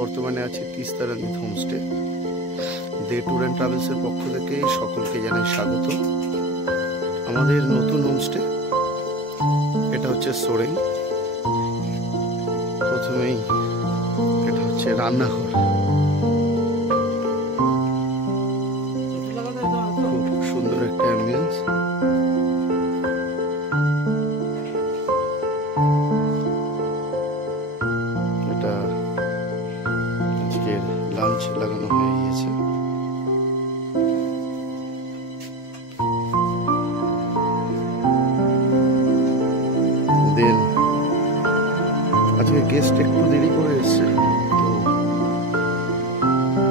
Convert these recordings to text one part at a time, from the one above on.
বর্তমানে আছি তিস্তা রঞ্জিত homestay. They tour and ট্রাভেলসের পক্ষ থেকে সকলকে জানাই স্বাগত। আমাদের নতুন হোমস্টে, এটা হচ্ছে সোরেং। প্রথমেই এটা হচ্ছে রান্নাঘর, খুব সুন্দর একটা অ্যাম্বিয়েন্স। এটা আজকের লাঞ্চ লাগানো হয়ে গিয়েছে। দেন আজকে গেস্ট একটু দেরি করে এসছে, তো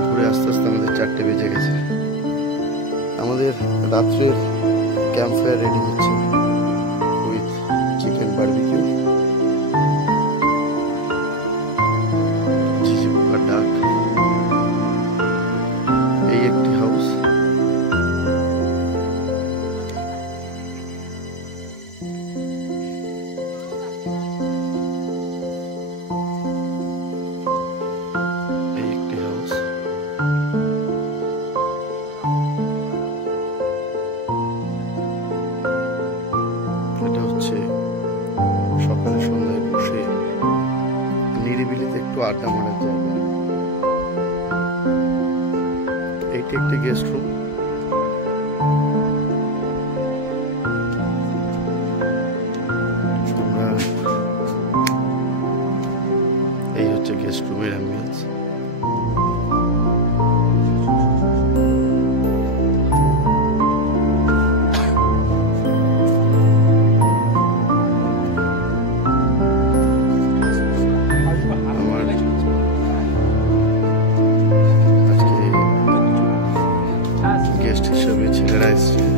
ঘুরে আস্তে আস্তে আমাদের 4টে বেজে গেছে। আমাদের রাত্রের ক্যাম্প ফায়ার রেডি হচ্ছে উইথ চিকেন বারবিকিউ, ঝিঝি পোকার ডাক। এই একটি হাউস, এটা হচ্ছে সকালে সন্ধ্যায় বসে নিরিবিলিতে একটু আড্ডা মারার জায়গা। এইটি একটি গেস্ট রুম। এই হচ্ছে গেস্ট রুমের অ্যাম্বিয়েন্স। গেস্ট হিসাবে ছেলেরা এসছে।